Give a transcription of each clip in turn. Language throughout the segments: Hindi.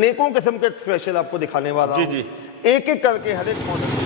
अनेकों किस्म के थ्रेशर आपको दिखाने वाला हूं। जी। एक एक करके हर एक मॉडल।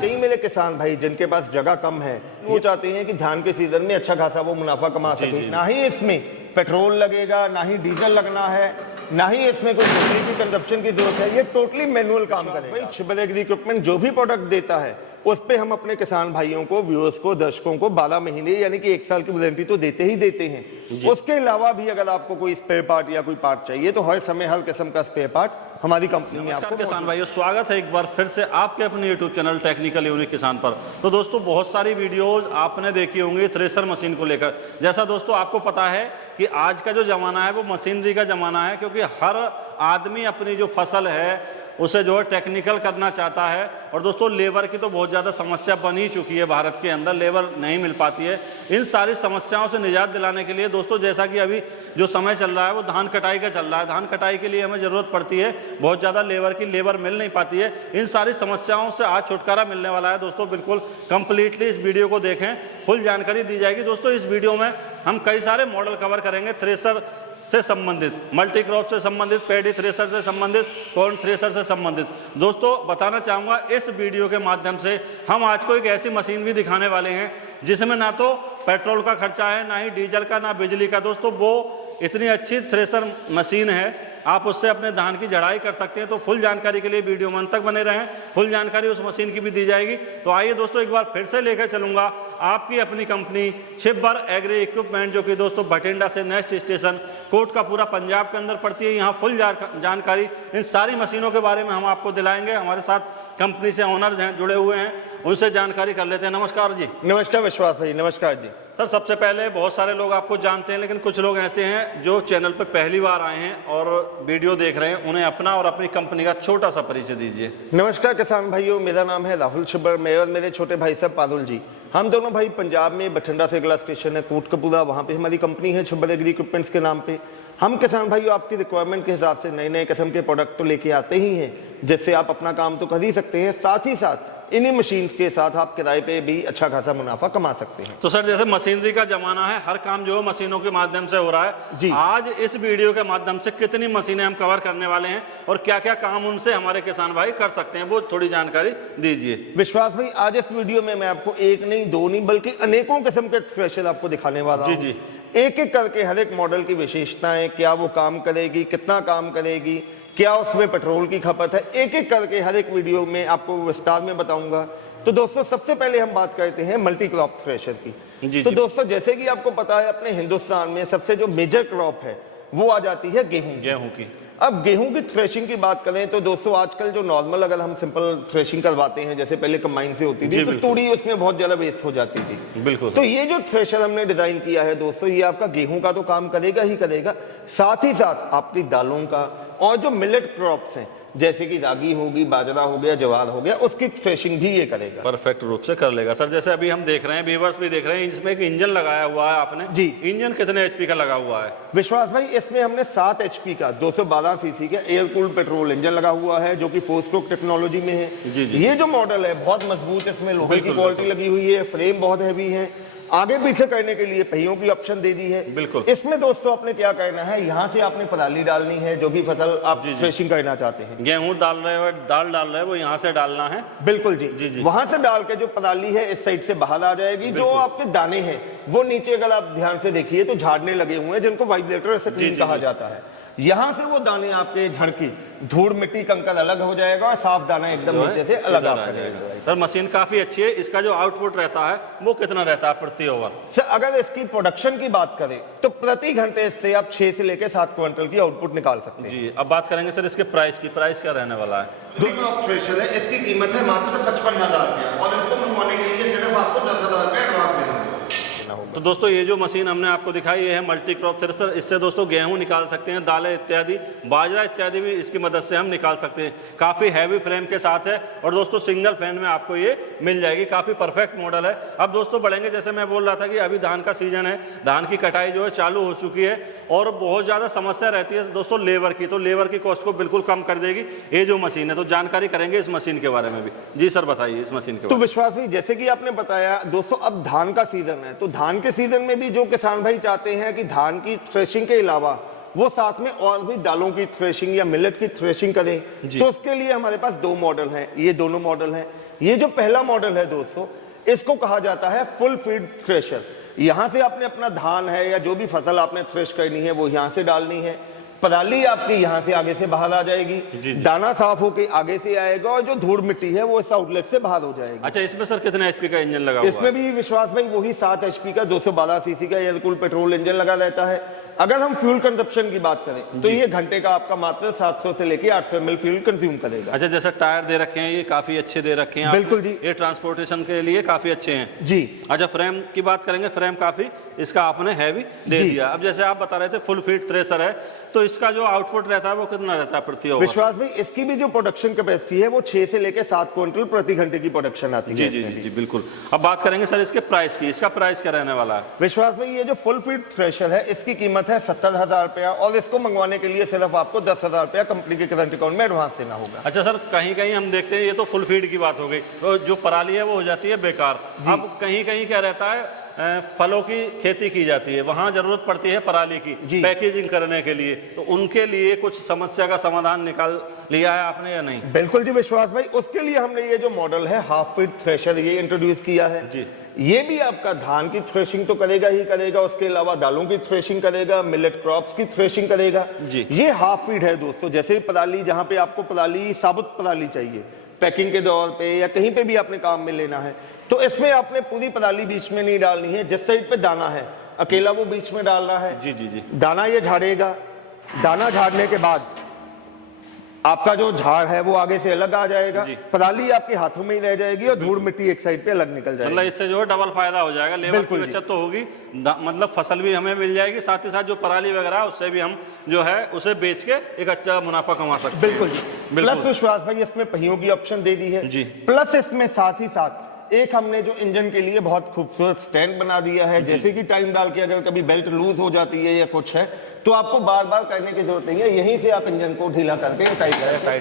कई मेरे किसान भाई जिनके पास जगह कम है, वो चाहते हैं कि धान के सीजन में अच्छा खासा वो मुनाफा कमा सके। ना ही इसमें पेट्रोल लगेगा, ना ही डीजल लगना है, ना ही इसमें कोई बिजली की कंजप्शन की जरूरत है। ये टोटली मैनुअल काम करेगा। भाई छिबर एग्री इक्विपमेंट जो भी प्रोडक्ट देता है उस पे हम अपने किसान भाइयों को, व्यूअर्स को, दर्शकों को 12 महीने यानी कि 1 साल की वारंटी तो देते ही देते हैं। उसके अलावा भी अगर आपको कोई स्पेयर पार्ट या कोई पार्ट चाहिए तो हर समय हर किस्म का स्पेयर पार्ट हमारी कंपनी में आपको। किसान भाइयों, स्वागत है एक बार फिर से आपके अपने यूट्यूब चैनल टेक्निकल यूनिक किसान पर। तो दोस्तों बहुत सारी वीडियोस आपने देखी होंगी थ्रेशर मशीन को लेकर। जैसा दोस्तों आपको पता है कि आज का जो ज़माना है वो मशीनरी का ज़माना है, क्योंकि हर आदमी अपनी जो फसल है उसे जो है टेक्निकल करना चाहता है। और दोस्तों लेबर की तो बहुत ज़्यादा समस्या बन ही चुकी है, भारत के अंदर लेबर नहीं मिल पाती है। इन सारी समस्याओं से निजात दिलाने के लिए दोस्तों, जैसा कि अभी जो समय चल रहा है वो धान कटाई का चल रहा है। धान कटाई के लिए हमें ज़रूरत पड़ती है बहुत ज़्यादा लेबर की, लेबर मिल नहीं पाती है। इन सारी समस्याओं से आज छुटकारा मिलने वाला है दोस्तों। बिल्कुल कंप्लीटली इस वीडियो को देखें, फुल जानकारी दी जाएगी। दोस्तों इस वीडियो में हम कई सारे मॉडल कवर करेंगे, थ्रेशर से संबंधित, मल्टी क्रॉप से संबंधित, पैडी थ्रेशर से संबंधित, कॉर्न थ्रेशर से संबंधित। दोस्तों बताना चाहूँगा इस वीडियो के माध्यम से हम आज को एक ऐसी मशीन भी दिखाने वाले हैं जिसमें ना तो पेट्रोल का खर्चा है, ना ही डीजल का, ना बिजली का। दोस्तों वो इतनी अच्छी थ्रेशर मशीन है, आप उससे अपने धान की जड़ाई कर सकते हैं। तो फुल जानकारी के लिए वीडियो में अंत तक बने रहें, फुल जानकारी उस मशीन की भी दी जाएगी। तो आइए दोस्तों एक बार फिर से लेकर चलूंगा आपकी अपनी कंपनी छिब्बर एग्री इक्विपमेंट, जो कि दोस्तों भटिंडा से नेक्स्ट स्टेशन कोटकपूरा पंजाब के अंदर पड़ती है। यहाँ फुल जानकारी इन सारी मशीनों के बारे में हम आपको दिलाएंगे। हमारे साथ कंपनी से ओनर जुड़े हुए हैं, उनसे जानकारी कर लेते हैं। नमस्कार जी। नमस्कार विश्वास भाई। नमस्कार जी। सर सबसे पहले बहुत सारे लोग आपको जानते हैं, लेकिन कुछ लोग ऐसे हैं जो चैनल पर पहली बार आए हैं और वीडियो देख रहे हैं, उन्हें अपना और अपनी कंपनी का छोटा सा परिचय दीजिए। नमस्कार किसान भाइयों, मेरा नाम है राहुल छिब्बर। मैं और मेरे छोटे भाई साहब पारुल जी, हम दोनों भाई पंजाब में बठिंडा से अगला स्टेशन है कोटकपूरा, वहाँ पे हमारी कंपनी है छिब्बर एग्री इक्विपमेंट्स के नाम पे। हम किसान भाइयों आपकी रिक्वायरमेंट के हिसाब से नए नए किस्म के प्रोडक्ट तो लेके आते ही हैं, जिससे आप अपना काम तो कर ही सकते हैं, साथ ही साथ इन्हीं मशीन्स के साथ आप किराए पे भी अच्छा खासा मुनाफा कमा सकते हैं। तो सर जैसे मशीनरी का जमाना है, हर काम जो है मशीनों के माध्यम से हो रहा है जी। आज इस वीडियो के माध्यम से कितनी मशीनें हम कवर करने वाले हैं और क्या क्या काम उनसे हमारे किसान भाई कर सकते हैं, वो थोड़ी जानकारी दीजिए। विश्वास भाई, आज इस वीडियो में मैं आपको एक नहीं, दो नहीं, बल्कि अनेकों किस्म के थ्रेशर आपको दिखाने वाला हूं। जी। एक एक करके हर एक मॉडल की विशेषताएं, क्या वो काम करेगी, कितना काम करेगी, क्या उसमें पेट्रोल की खपत है, एक एक करके हर एक वीडियो में आपको विस्तार में बताऊंगा। तो दोस्तों सबसे पहले हम बात करते हैं मल्टी क्रॉप थ्रेशर की। तो दोस्तों जैसे कि आपको पता है अपने हिंदुस्तान में सबसे जो मेजर क्रॉप है वो आ जाती है गेहूं की। अब गेहूं की थ्रेशिंग की बात करें तो दोस्तों आजकल जो नॉर्मल अगर हम सिंपल थ्रेशिंग करवाते हैं, जैसे पहले कंबाइन से होती थी, तो तूड़ी उसमें बहुत ज्यादा वेस्ट हो जाती थी। बिल्कुल। तो ये जो थ्रेशर हमने डिजाइन किया है दोस्तों, ये आपका गेहूं का तो काम करेगा ही करेगा, साथ ही साथ आपकी दालों का और जो मिलेट क्रॉप्स हैं जैसे कि रागी होगी, बाजरा हो गया, ज्वार हो गया, उसकी थ्रेशिंग भी ये करेगा, परफेक्ट रूप से कर लेगा। सर जैसे अभी हम देख रहे हैं, व्यूअर्स भी देख रहे हैं, इसमें एक इंजन लगाया हुआ है आपने जी। इंजन कितने एचपी का लगा हुआ है? विश्वास भाई इसमें हमने 7 एचपी का 212 सीसी का एयर कूल्ड पेट्रोल इंजन लगा हुआ है, जो कि 4 स्ट्रोक टेक्नोलॉजी में है जी। ये जो मॉडल है बहुत मजबूत, इसमें लोहे की क्वालिटी लगी हुई है, फ्रेम बहुत हैवी है, आगे पीछे करने के लिए पहियों की ऑप्शन दे दी है। बिल्कुल। इसमें दोस्तों आपने क्या करना है, यहाँ से आपने पराली डालनी है, जो भी फसल आप थ्रेशिंग करना चाहते हैं, गेहूं डाल रहे हो, दाल डाल रहे हो, वो यहाँ से डालना है। बिल्कुल जी। वहां से डाल के जो पराली है इस साइड से बाहर आ जाएगी। जो आपके दाने हैं वो नीचे अगर आप ध्यान से देखिए तो झाड़ने लगे हुए हैं, जिनको वाइब्रेटर स्क्रीन कहा जाता है। यहाँ से वो दाने आपके झड़की, धूल मिट्टी कंकड़ अलग हो जाएगा और साफ दाना एकदम नीचे से अलग आ जाएगा। सर मशीन काफी अच्छी है, इसका जो आउटपुट रहता है वो कितना रहता है प्रति ओवर? सर अगर इसकी प्रोडक्शन की बात करें तो प्रति घंटे इससे आप 6 से लेकर 7 क्विंटल की आउटपुट निकाल सकते हैं जी। अब बात करेंगे सर इसके प्राइस की, प्राइस क्या रहने वाला है? क्रॉप थ्रेशर है, इसकी कीमत है मात्र 55,000 रुपया और इसको मंगवाने के लिए सिर्फ आपको 10,000 रुपया एडवांस देना होगा। तो दोस्तों ये जो मशीन हमने आपको दिखाई ये है मल्टी क्रॉप थ्रेशर। इससे दोस्तों गेहूं निकाल सकते हैं, दालें इत्यादि, बाजरा इत्यादि भी इसकी मदद से हम निकाल सकते हैं। काफ़ी हैवी फ्रेम के साथ है और दोस्तों सिंगल फैन में आपको ये मिल जाएगी, काफ़ी परफेक्ट मॉडल है। अब दोस्तों बढ़ेंगे, जैसे मैं बोल रहा था कि अभी धान का सीजन है, धान की कटाई जो है चालू हो चुकी है और बहुत ज़्यादा समस्या रहती है दोस्तों लेबर की, तो लेबर की कॉस्ट को बिल्कुल कम कर देगी ये जो मशीन है। तो जानकारी करेंगे इस मशीन के बारे में भी। जी सर बताइए इस मशीन के बारे में। तो विश्वास भाई जैसे कि आपने बताया दोस्तों अब धान का सीजन है, तो धान धान के सीजन में भी जो किसान भाई चाहते हैं कि धान की थ्रेशिंग के अलावा वो साथ में और भी दालों की थ्रेशिंग या मिलेट की थ्रेशिंग करें, तो उसके लिए हमारे पास दो मॉडल हैं। ये दोनों मॉडल हैं। ये जो पहला मॉडल है दोस्तों, इसको कहा जाता है फुल फीड थ्रेशर। यहां से आपने अपना धान है या जो भी फसल आपने थ्रेश करनी है वो यहां से डालनी है। पराली आपकी यहां से आगे से बाहर आ जाएगी, दाना साफ होके आगे से आएगा और जो धूड़ मिट्टी है वो इस आउटलेट से बाहर हो जाएगी। अच्छा, इसमें सर कितने एचपी का इंजन लगा हुआ है? इसमें भी विश्वास भाई वही 7 एचपी का 212 सीसी का एयर कूल्ड पेट्रोल इंजन लगा रहता है। अगर हम फ्यूल कंजप्शन की बात करें तो ये घंटे का आपका मात्र 700 से लेके 800 ml फ्यूल कंज्यूम करेगा। अच्छा, जैसे टायर दे रखे हैं ये काफी अच्छे दे रखे हैं बिल्कुल जी, ये ट्रांसपोर्टेशन के लिए काफी अच्छे हैं जी। अच्छा, फ्रेम की बात करेंगे, फ्रेम काफी इसका आपने हैवी दे दिया। अब जैसे आप बता रहे थे फुल फीड थ्रेशर है, तो इसका जो आउटपुट रहता है वो कितना रहता है प्रति ओवर? विश्वास भाई इसकी भी जो प्रोडक्शन कैपेसिटी है वो 6 से लेके 7 क्विंटल प्रति घंटे की प्रोडक्शन आती जी है। जी जी बिल्कुल। अब बात करेंगे सर इसके प्राइस की, इसका प्राइस क्या रहने वाला है? विश्वास भाई ये जो फुल फीड थ्रेशर है इसकी कीमत है 70,000 रुपया और इसको मंगवाने के लिए सिर्फ आपको 10,000 रुपया कंपनी के करंट अकाउंट में एडवांस देना होगा। अच्छा सर, कहीं कहीं हम देखते हैं ये तो फुल फीड की बात हो गई, तो जो पराली है वो हो जाती है बेकार। अब कहीं कहीं क्या रहता है, फलों की खेती की जाती है, वहां जरूरत पड़ती है पराली की पैकेजिंग करने के लिए, तो उनके लिए कुछ समस्या का समाधान निकाल लिया है आपने या नहीं? बिल्कुल जी विश्वास भाई, उसके लिए हमने ये जो मॉडल है हाफ फीड थ्रेशर ये इंट्रोड्यूस किया है जी। ये भी आपका धान की थ्रेशिंग तो करेगा ही करेगा, उसके अलावा दालों की थ्रेशिंग करेगा, मिलेट क्रॉप्स की थ्रेशिंग करेगा जी। ये हाफ फीड है दोस्तों। जैसे पराली, जहां पे आपको पराली साबुत पराली चाहिए पैकिंग के दौर पे या कहीं पे भी आपने काम में लेना है, तो इसमें आपने पूरी पराली बीच में नहीं डालनी है। जिस साइड पे दाना है अकेला वो बीच में डालना है जी जी जी। दाना ये झाड़ेगा, दाना झाड़ने के बाद आपका जो झाड़ है वो आगे से अलग आ जाएगा, पराली आपके हाथों में ही रह जाएगी और धूड़ मिट्टी एक साइड पे अलग निकल जाएगी। मतलब इससे जो है डबल फायदा हो जाएगा, लेबर की बचत तो होगी, मतलब फसल भी हमें मिल जाएगी, साथ ही साथ जो पराली वगैरह है उससे भी हम जो है उसे बेच के एक अच्छा मुनाफा कमा सकते हैं। बिल्कुल जी। प्लस विश्वास भाई इसमें पहियों की ऑप्शन दे दी है जी। प्लस इसमें साथ ही साथ एक हमने जो इंजन के लिए बहुत खूबसूरत स्टैंड बना दिया है, जैसे कि टाइम डाल के अगर कभी बेल्ट लूज हो जाती है या कुछ है तो आपको बार बार करने की जरूरत नहीं है, यहीं से आप इंजन को ढीला करके टाइट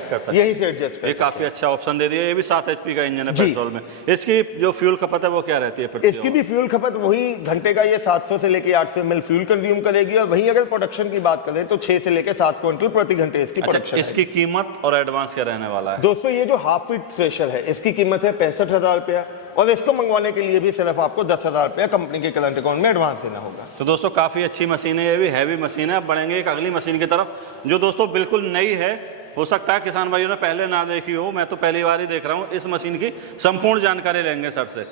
कर सकते हैं, यहीं से एडजस्ट कर। ये काफी अच्छा ऑप्शन दे दिया। ये भी 7 एचपी का इंजन है पेट्रोल में। इसकी जो फ्यूल खपत है वो क्या रहती है? इसकी भी फ्यूल खपत वही घंटे का ये 700 से लेके 800 ml फ्यूल कंज्यूम करेगी और वहीं अगर प्रोडक्शन की बात करें तो 6 से लेके 7 क्विंटल प्रति घंटे इसकी प्रोडक्शन। इसकी कीमत और एडवांस क्या रहने वाला है? दोस्तों ये जो हाफ फीड थ्रेशर है इसकी कीमत है 65,000 रुपया और इसको मंगवाने के लिए भी सिर्फ आपको 10,000 रुपया कंपनी के करंट अकाउंट में एडवांस देना होगा। तो दोस्तों काफी अच्छी मशीन है, ये भी हैवी मशीन है। अब बढ़ेंगे एक अगली मशीन की तरफ जो दोस्तों बिल्कुल नई है, हो सकता है किसान भाइयों ने पहले ना देखी हो, मैं तो पहली बार ही देख रहा हूँ। इस मशीन की संपूर्ण जानकारी लेंगे सर से।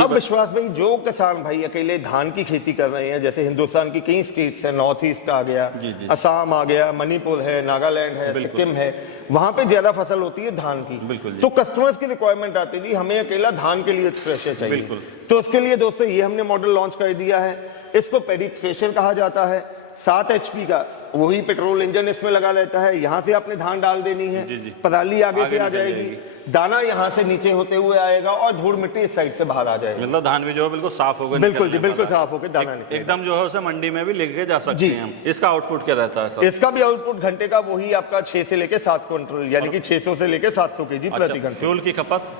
अब विश्वास भाई जो किसान भाई अकेले धान की खेती कर रहे हैं, जैसे हिंदुस्तान की कई स्टेट्स है, नॉर्थ ईस्ट आ गया, असम आ गया, मणिपुर है, नागालैंड है, सिक्किम है, वहां पे ज्यादा फसल होती है धान की, तो कस्टमर्स की रिक्वायरमेंट आती थी हमें अकेला धान के लिए थ्रेशर चाहिए। तो उसके लिए दोस्तों ये हमने मॉडल लॉन्च कर दिया है, इसको पेडी थ्रेशर कहा जाता है। 7 एचपी का वही पेट्रोल इंजन इसमें लगा रहता है, यहाँ से आपने धान डाल देनी है, पराली आगे से आ जाएगी, दाना यहाँ से नीचे होते हुए आएगा और धूड़ मिट्टी इस साइड से बाहर आ जाएगी। मतलब धान भी जो है बिल्कुल साफ होगा। बिल्कुल जी, बिल्कुल साफ होकर दाना एकदम जो है उसे मंडी में भी लेके जा सकते हैं हम। इसका आउटपुट क्या रहता है सर? इसका भी आउटपुट घंटे का वही आपका 6 से लेके 7 क्विंटल यानी कि 600 से लेके 700 केजी प्रति घंटे। फ्यूल की खपत?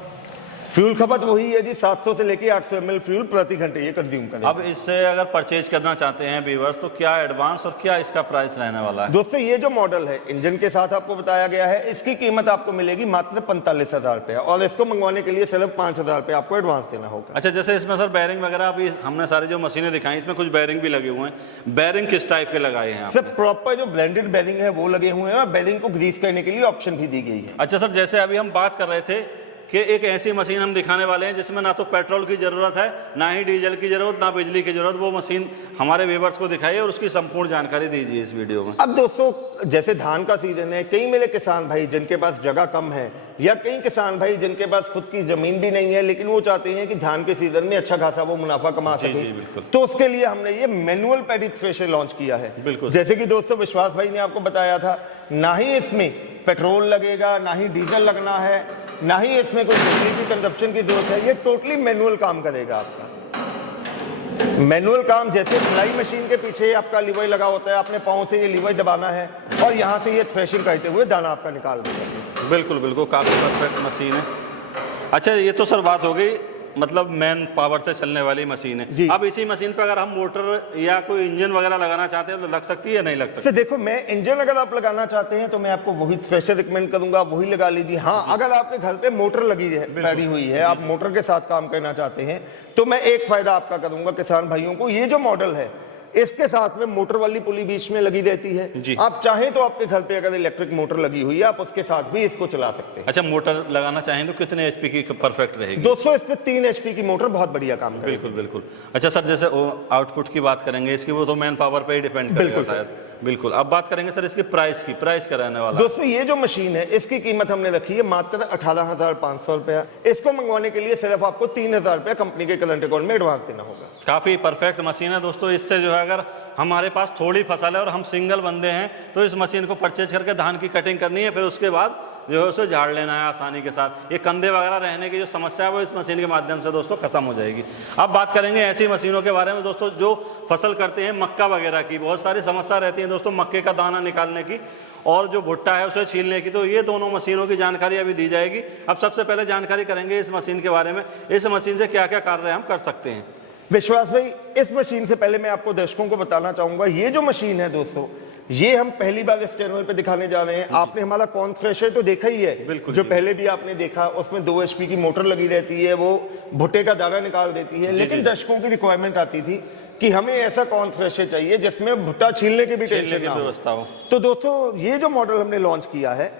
फ्यूल खपत वही है जी, 700 से लेके 800 ml फ्यूल प्रति घंटे ये कंज्यूम करें। अब इससे अगर परचेज करना चाहते हैं व्यूअर्स तो क्या एडवांस और क्या इसका प्राइस रहने वाला है? दोस्तों ये जो मॉडल है इंजन के साथ आपको बताया गया है, इसकी कीमत आपको मिलेगी मात्र 45,000 रुपया और इसको मंगवाने के लिए सिर्फ 5,000 रुपया आपको एडवांस देना होगा। अच्छा, जैसे इसमें सर बैरिंग वगैरह अभी हमने सारी जो मशीनें दिखाई इसमें कुछ बैरिंग भी लगे हुए हैं, बैरिंग किस टाइप के लगाए हैं? सर प्रॉपर जो ब्लेंडेड बैरिंग है वो लगे हुए हैं और बैरिंग को ग्रीस करने के लिए ऑप्शन भी दी गई है। अच्छा सर, जैसे अभी हम बात कर रहे थे कि एक ऐसी मशीन हम दिखाने वाले हैं जिसमें ना तो पेट्रोल की जरूरत है, ना ही डीजल की जरूरत, ना बिजली की जरूरत, वो मशीन हमारे व्यूअर्स को दिखाइए और उसकी संपूर्ण जानकारी दीजिए इस वीडियो में। अब दोस्तों जैसे धान का सीजन है, कई मेरे किसान भाई जिनके पास जगह कम है या कई किसान भाई जिनके पास खुद की जमीन भी नहीं है लेकिन वो चाहते हैं कि धान के सीजन में अच्छा खासा वो मुनाफा कमा सके, तो उसके लिए हमने ये मैनुअल पैडी थ्रेशर लॉन्च किया है। जैसे कि दोस्तों विश्वास भाई ने आपको बताया था, ना ही इसमें पेट्रोल लगेगा, ना ही डीजल लगना है, ना ही इसमें कोई बिजली की कंजप्शन की जरूरत है, ये टोटली मैनुअल काम करेगा आपका। मैनुअल काम जैसे सिलाई मशीन के पीछे आपका लीवर लगा होता है, आपने पाँव से ये लीवर दबाना है और यहाँ से ये थ्रेशिंग करते हुए दाना आपका निकाल देगा। बिल्कुल बिल्कुल, काफी परफेक्ट मशीन है। अच्छा, ये तो सर बात हो गई मतलब मैन पावर से चलने वाली मशीन है। अब इसी मशीन पे अगर हम मोटर या कोई इंजन वगैरह लगाना चाहते हैं तो लग सकती है या नहीं लग सकती? देखो, मैं इंजन अगर आप लगाना चाहते हैं तो मैं आपको वही स्पेशल रिकमेंड करूंगा, वही लगा लीजिए। हाँ, अगर आपके घर पे मोटर लगी है, पड़ी हुई है, आप मोटर के साथ काम करना चाहते हैं, तो मैं एक फायदा आपका करूंगा किसान भाइयों को, ये जो मॉडल है इसके साथ में मोटर वाली पुली बीच में लगी रहती है। आप चाहें तो आपके घर पे अगर इलेक्ट्रिक मोटर लगी हुई है, आप उसके साथ भी इसको चला सकते हैं। अच्छा, मोटर लगाना चाहें तो कितने एचपी की परफेक्ट रहेगी? 200 इस पे 3 एचपी की मोटर बहुत बढ़िया काम करेगी। बिल्कुल बिल्कुल। अच्छा सर, जैसे आउटपुट की बात करेंगे इसकी, वो तो मैन पावर पे ही डिपेंड करेगा शायद। बिल्कुल। अब बात करेंगे सर इसकी प्राइस की, प्राइस क्या रहने वाला? दोस्तों, ये जो मशीन है इसकी कीमत हमने रखी है मात्र 18,500 रुपया। इसको मंगवाने के लिए सिर्फ आपको 3,000 रुपया कंपनी के करंट अकाउंट में एडवांस देना होगा। काफी परफेक्ट मशीन है दोस्तों। इससे जो है अगर हमारे पास थोड़ी फसल है और हम सिंगल बंदे हैं तो इस मशीन को परचेज करके धान की कटिंग करनी है, फिर उसके बाद जो है उसे झाड़ लेना है आसानी के साथ। ये कंधे वगैरह रहने की जो समस्या है वो इस मशीन के माध्यम से दोस्तों खत्म हो जाएगी। अब बात करेंगे ऐसी मशीनों के बारे में दोस्तों जो फसल करते हैं मक्का वगैरह की। बहुत सारी समस्या रहती है दोस्तों मक्के का दाना निकालने की और जो भुट्टा है उसे छीलने की, तो ये दोनों मशीनों की जानकारी अभी दी जाएगी। अब सबसे पहले जानकारी करेंगे इस मशीन के बारे में, इस मशीन से क्या क्या कार्य हम कर सकते हैं। विश्वास भाई, इस मशीन से पहले मैं आपको दर्शकों को बताना चाहूंगा, ये जो मशीन है दोस्तों, ये हम पहली बार इस चैनल पे दिखाने जा रहे हैं। आपने हमारा कॉर्न थ्रेशर तो देखा ही है, बिल्कुल जो पहले भी आपने देखा, उसमें 2 एचपी की मोटर लगी रहती है, वो भुट्टे का दाना निकाल देती है। लेकिन दर्शकों की रिक्वायरमेंट आती थी कि हमें ऐसा कॉर्न थ्रेशर चाहिए जिसमें भुट्टा छीलने की भी टेंशन ना हो। तो दोस्तों, ये जो मॉडल हमने लॉन्च किया है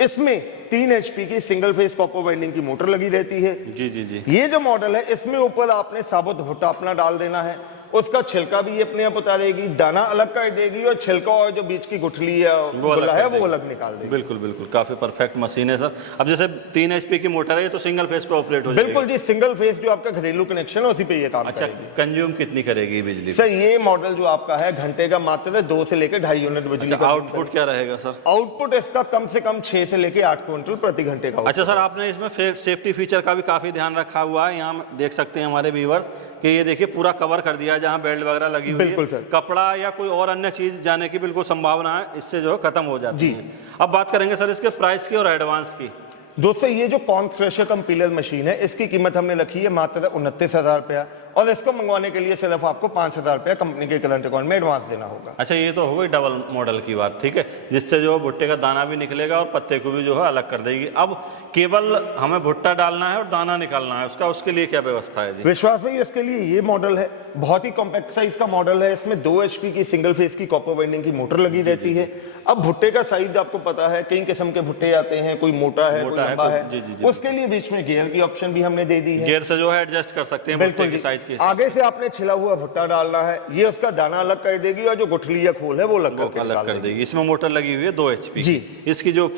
इसमें 3 एचपी की सिंगल फेस कॉपर वाइंडिंग की मोटर लगी रहती है। जी। ये जो मॉडल है इसमें ऊपर आपने साबुत भुट्टा अपना डाल देना है, उसका छिलका भी ये अपने आप उतारेगी, दाना अलग कर देगी और छिलका और जो बीच की गुठली है वो अलग निकाल देगी। बिल्कुल बिल्कुल, काफी परफेक्ट मशीन है सर। अब जैसे 3 एचपी की मोटर है तो सिंगल फेस पे ऑपरेट हो जाएगी? बिल्कुल जी, सिंगल फेस जो आपका घरेलू कनेक्शन है उसी पे ये काम अच्छा, कंज्यूम कितनी करेगी बिजली? सर, ये मॉडल जो आपका है घंटे का मात्र 2 से लेकर 2.5 यूनिट बिजली का। आउटपुट क्या रहेगा सर? आउटपुट इसका कम से कम 6 से लेकर 8 क्विंटल प्रति घंटे का। अच्छा सर, आपने इसमें सेफ्टी फीचर का भी काफी ध्यान रखा हुआ है। यहाँ देख सकते हैं हमारे व्यूअर्स कि ये देखिए पूरा कवर कर दिया है, जहाँ बेल्ट वगैरह लगी हुई है, कपड़ा या कोई और अन्य चीज जाने की बिल्कुल संभावना है, इससे जो है खत्म हो जाती है। अब बात करेंगे सर इसके प्राइस की और एडवांस की। दोस्तों, ये जो कॉर्न थ्रेशर कम पीलर मशीन है इसकी कीमत हमने रखी है मात्र 29,000 रुपया और इसको मंगवाने के लिए सिर्फ आपको 5,000 रुपया कंपनी के करंट अकाउंट में एडवांस देना होगा। अच्छा, ये तो हो गई डबल मॉडल की बात, ठीक है, जिससे जो भुट्टे का दाना भी निकलेगा और पत्ते को भी जो है अलग कर देगी। अब केवल हमें भुट्टा डालना है और दाना निकालना है उसके लिए क्या व्यवस्था है जी? विश्वास भाई, इसके लिए ये मॉडल है, बहुत ही कॉम्पैक्ट साइज का मॉडल है। इसमें 2 एचपी की सिंगल फेस की कॉपर वाइंडिंग की मोटर लगी रहती है। अब भुट्टे का साइज आपको पता है, कई किस्म के भुट्टे आते हैं, कोई मोटा है, कोई लंबा है। उसके लिए बीच में गियर की ऑप्शन भी हमने दे दी है। गियर से जो है एडजस्ट कर सकते हैं भुट्टे की साइज के। आगे से आपने छिला हुआ भुट्टा डालना है, ये उसका दाना अलग कर देगी और जो गुठली या खोल है वो अलग कर देगी। इसमें मोटर लगी हुई है 2 एचपी जी। इसकी जो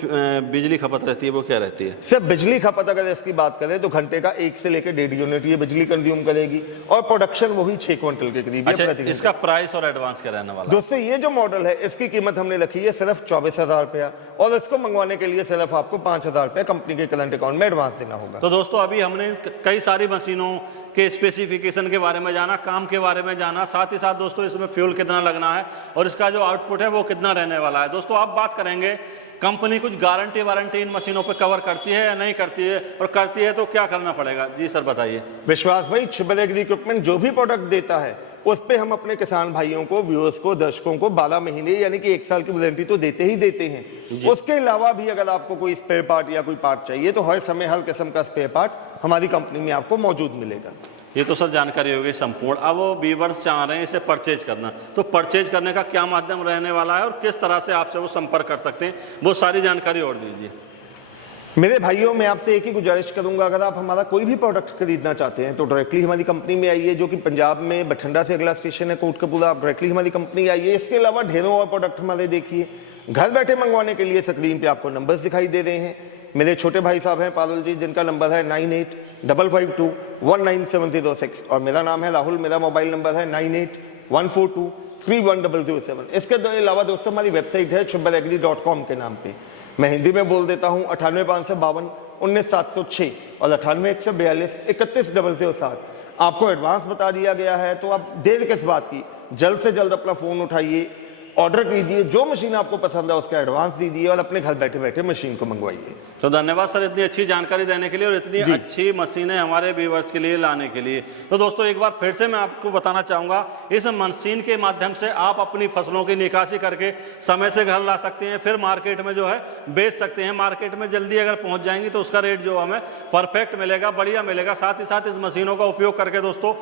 बिजली खपत रहती है वो क्या रहती है? सर, बिजली खपत अगर इसकी बात करें तो घंटे का 1 से लेकर 1.5 यूनिट ये बिजली कंज्यूम करेगी और प्रोडक्शन वही 6 क्विंटल के करीब। अच्छा, इसका प्राइस और एडवांस क्या रहने वाला? दोस्तों, ये जो मॉडल है इसकी कीमत हमने रखी है सिर्फ 24,000 रुपया और इसको मंगवाने के लिए सिर्फ आपको 5,000 रुपया कंपनी के करंट अकाउंट में एडवांस देना होगा। तो दोस्तों, अभी हमने कई सारी मशीनों के स्पेसिफिकेशन के बारे में जाना, काम के बारे में जाना, साथ ही साथ दोस्तों इसमें फ्यूल कितना लगना है और इसका जो आउटपुट है वो कितना रहने वाला है। दोस्तों, अब बात करेंगे कंपनी कुछ गारंटी वारंटी इन मशीनों पे कवर करती है या नहीं करती है, और करती है तो क्या करना पड़ेगा? जी सर बताइए। विश्वास भाई, छिबर एग्री इक्विपमेंट जो भी प्रोडक्ट देता है उस पे हम अपने किसान भाइयों को, व्यूअर्स को, दर्शकों को 12 महीने यानी कि 1 साल की वारंटी तो देते ही देते हैं। उसके अलावा भी अगर आपको कोई स्पेयर पार्ट या कोई पार्ट चाहिए तो हर समय हर किस्म का स्पेयर पार्ट हमारी कंपनी में आपको मौजूद मिलेगा। ये तो सर जानकारी होगी संपूर्ण। अब वो व्यूअर्स चाह रहे हैं इसे परचेज करना, तो परचेज करने का क्या माध्यम रहने वाला है और किस तरह से आपसे वो संपर्क कर सकते हैं, वो सारी जानकारी और दीजिए। मेरे भाइयों, मैं आपसे एक ही गुजारिश करूंगा, अगर आप हमारा कोई भी प्रोडक्ट खरीदना चाहते हैं तो डायरेक्टली हमारी कंपनी में आइए, जो कि पंजाब में बठिंडा से अगला स्टेशन है कोटकपूरा। आप डायरेक्टली हमारी कंपनी आइए। इसके अलावा ढेरों और प्रोडक्ट हमारे देखिए। घर बैठे मंगवाने के लिए स्क्रीन पे आपको नंबर्स दिखाई दे रहे हैं। मेरे छोटे भाई साहब हैं पारुल जी, जिनका नंबर है 9855219706 और मेरा नाम है राहुल। मेरा मोबाइल नंबर है 9814231007। इसके अलावा दोस्तों हमारी वेबसाइट है chibbaragri.com के नाम पे। मैं हिंदी में बोल देता हूँ 9855197706 और 9814413107। आपको एडवांस बता दिया गया है, तो आप देर किस बात की, जल्द से जल्द अपना फोन उठाइए, ऑर्डर कीजिए, जो मशीन आपको पसंद है उसका एडवांस दीजिए और अपने घर बैठे बैठे मशीन को मंगवाइए। तो धन्यवाद सर इतनी अच्छी जानकारी देने के लिए और इतनी अच्छी मशीनें हमारे व्यूअर्स के लिए लाने के लिए। तो दोस्तों एक बार फिर से मैं आपको बताना चाहूँगा, इस मशीन के माध्यम से आप अपनी फसलों की निकासी करके समय से घर ला सकते हैं, फिर मार्केट में जो है बेच सकते हैं। मार्केट में जल्दी अगर पहुँच जाएंगी तो उसका रेट जो हमें परफेक्ट मिलेगा, बढ़िया मिलेगा। साथ ही साथ इस मशीनों का उपयोग करके दोस्तों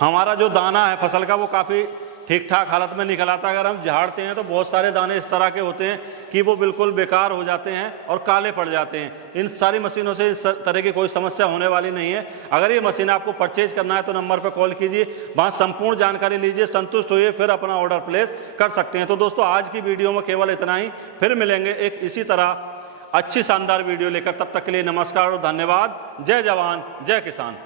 हमारा जो दाना है फसल का वो काफ़ी ठीक ठाक हालत में निकल आता है। अगर हम झाड़ते हैं तो बहुत सारे दाने इस तरह के होते हैं कि वो बिल्कुल बेकार हो जाते हैं और काले पड़ जाते हैं। इन सारी मशीनों से इस तरह की कोई समस्या होने वाली नहीं है। अगर ये मशीन आपको परचेज करना है तो नंबर पर कॉल कीजिए, वहाँ संपूर्ण जानकारी लीजिए, संतुष्ट होइए, फिर अपना ऑर्डर प्लेस कर सकते हैं। तो दोस्तों आज की वीडियो में केवल इतना ही, फिर मिलेंगे एक इसी तरह अच्छी शानदार वीडियो लेकर। तब तक के लिए नमस्कार और धन्यवाद। जय जवान जय किसान।